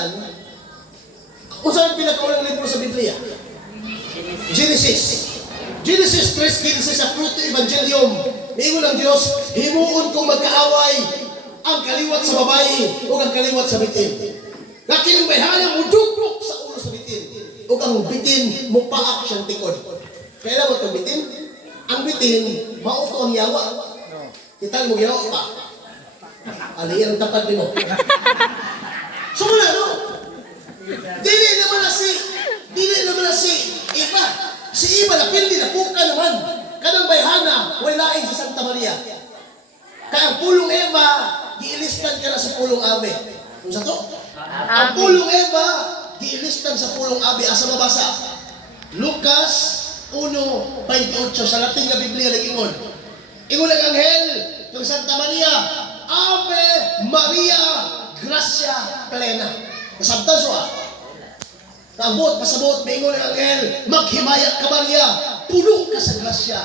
kaliwatan, kung saan pinakaulang libro sa Biblia? Genesis. Genesis 3:15 sa Proto Evangelium. Ingon ang Diyos, himuon kong magkaaway ang kaliwat sa babae o ang kaliwat sa bitin. Lakin ang bayhanang muduglok sa ulo sa bitin o ang bitin mupaak siyang tikod. Kaya mo itong bitin? Ang bitin, mauto ang yawa. Kita mo yawa pa. Aliyan ang tapad mo. So muna, no? Dili naman na si Eva. Si Eva na pindi na puka naman. Kanang bayhana, walain sa Santa Maria. Kaya ang pulong Eva, giilistan ka na sa pulong Abe. Kung sa to? Ang pulong Eva, giilistan sa pulong Abe. Asa mabasa? Lucas 1:28 sa Latin na Biblia nag-ingon. Ingon ang anghel ng Santa Maria, Ave Maria, gracia plena. Masabtan siya. Pasabot, may ingon ang anghel, maghimaya ka Maria, puno ka sa grasya.